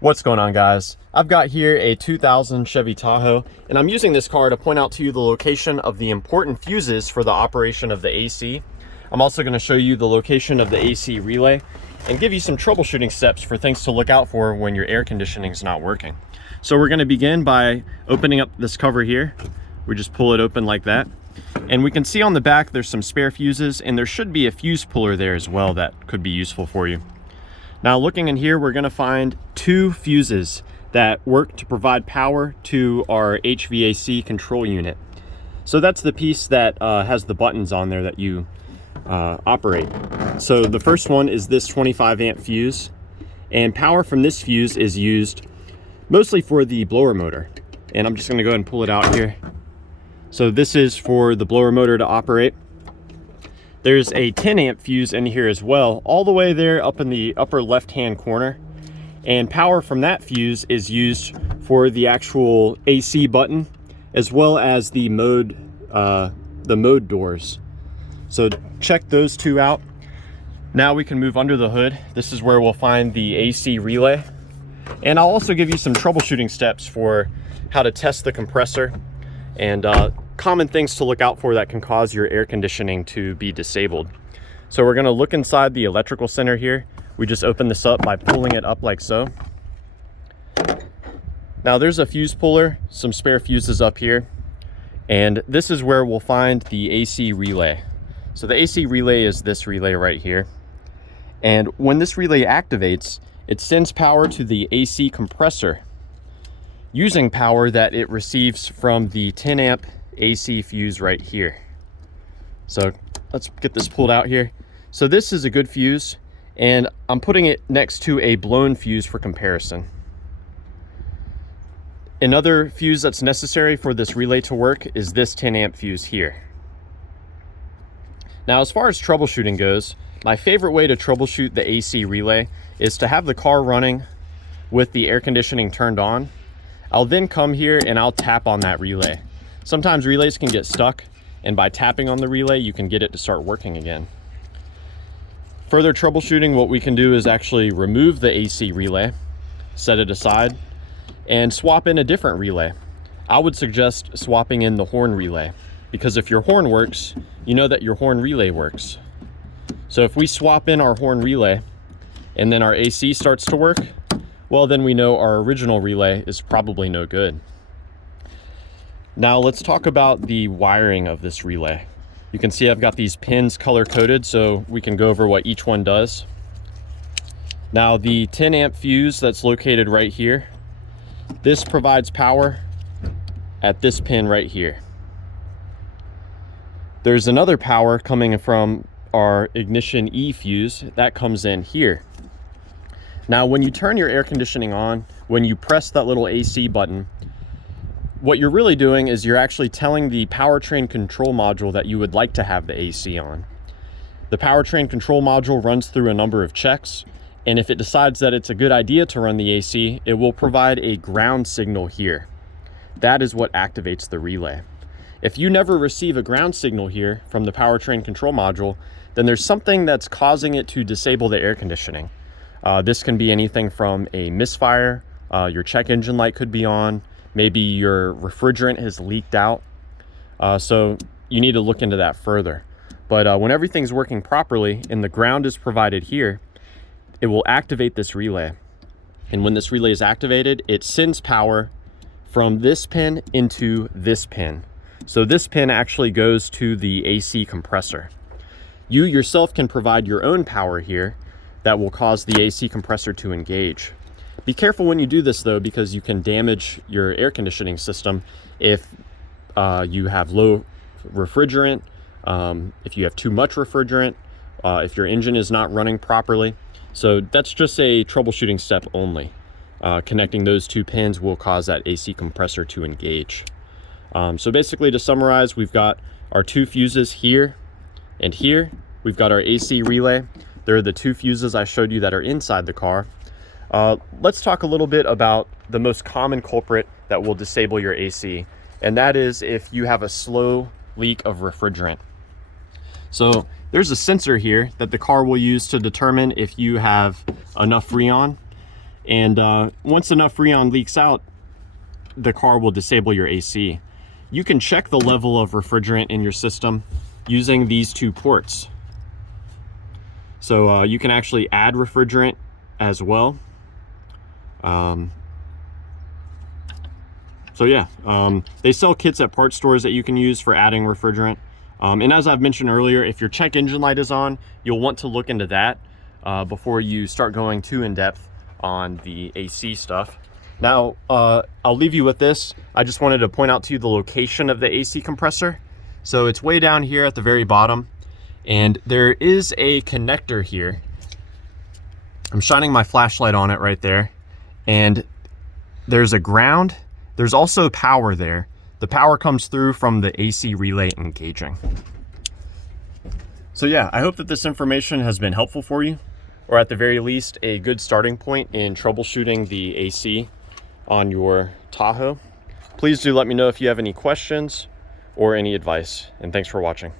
What's going on, guys? I've got here a 2000 Chevy Tahoe, and I'm using this car to point out to you the location of the important fuses for the operation of the AC. I'm also going to show you the location of the AC relay and give you some troubleshooting steps for things to look out for when your air conditioning is not working. So we're going to begin by opening up this cover here. We just pull it open like that. And we can see on the back there's some spare fuses, and there should be a fuse puller there as well that could be useful for you. Now, looking in here, we're going to find two fuses that work to provide power to our HVAC control unit. So that's the piece that has the buttons on there that you operate. So the first one is this 25 amp fuse, and power from this fuse is used mostly for the blower motor. And I'm just going to go ahead and pull it out here. So this is for the blower motor to operate. There's a 10 amp fuse in here as well, all the way there up in the upper left hand corner. And power from that fuse is used for the actual AC button, as well as the mode doors. So check those two out. Now we can move under the hood. This is where we'll find the AC relay. And I'll also give you some troubleshooting steps for how to test the compressor and common things to look out for that can cause your air conditioning to be disabled. So we're going to look inside the electrical center here. We just open this up by pulling it up like so. Now there's a fuse puller, some spare fuses up here, and this is where we'll find the AC relay. So the AC relay is this relay right here. And when this relay activates, it sends power to the AC compressor using power that it receives from the 10 amp AC fuse right here. So let's get this pulled out here. So this is a good fuse, and I'm putting it next to a blown fuse for comparison. Another fuse that's necessary for this relay to work is this 10 amp fuse here. Now, as far as troubleshooting goes, my favorite way to troubleshoot the AC relay is to have the car running with the air conditioning turned on. I'll then come here and I'll tap on that relay. Sometimes relays can get stuck, and by tapping on the relay, you can get it to start working again. Further troubleshooting, what we can do is actually remove the AC relay, set it aside, and swap in a different relay. I would suggest swapping in the horn relay, because if your horn works, you know that your horn relay works. So if we swap in our horn relay and then our AC starts to work, well, then we know our original relay is probably no good. Now let's talk about the wiring of this relay. You can see I've got these pins color coded so we can go over what each one does. Now the 10 amp fuse that's located right here, this provides power at this pin right here. There's another power coming from our ignition E fuse that comes in here. Now when you turn your air conditioning on, when you press that little AC button, what you're really doing is you're actually telling the powertrain control module that you would like to have the AC on. The powertrain control module runs through a number of checks, and if it decides that it's a good idea to run the AC, it will provide a ground signal here. That is what activates the relay. If you never receive a ground signal here from the powertrain control module, then there's something that's causing it to disable the air conditioning. This can be anything from a misfire, your check engine light could be on, maybe your refrigerant has leaked out. So you need to look into that further. But when everything's working properly and the ground is provided here, it will activate this relay. And when this relay is activated, it sends power from this pin into this pin. So this pin actually goes to the AC compressor. You yourself can provide your own power here that will cause the AC compressor to engage. Be careful when you do this though, because you can damage your air conditioning system if you have low refrigerant, if you have too much refrigerant, if your engine is not running properly. So that's just a troubleshooting step only. Connecting those two pins will cause that AC compressor to engage. So basically, to summarize, we've got our two fuses here and here. We've got our AC relay. There are the two fuses I showed you that are inside the car. Let's talk a little bit about the most common culprit that will disable your AC, and that is if you have a slow leak of refrigerant. So there's a sensor here that the car will use to determine if you have enough Freon. And once enough Freon leaks out, the car will disable your AC. You can check the level of refrigerant in your system using these two ports. So you can actually add refrigerant as well. So yeah, they sell kits at parts stores that you can use for adding refrigerant. And as I've mentioned earlier, if your check engine light is on, you'll want to look into that before you start going too in depth on the AC stuff. Now, I'll leave you with this. I just wanted to point out to you the location of the AC compressor. So it's way down here at the very bottom, and there is a connector here. I'm shining my flashlight on it right there, and there's a ground. There's also power there. The power comes through from the AC relay engaging. So yeah, I hope that this information has been helpful for you, or at the very least, a good starting point in troubleshooting the AC on your Tahoe. Please do let me know if you have any questions or any advice, and thanks for watching.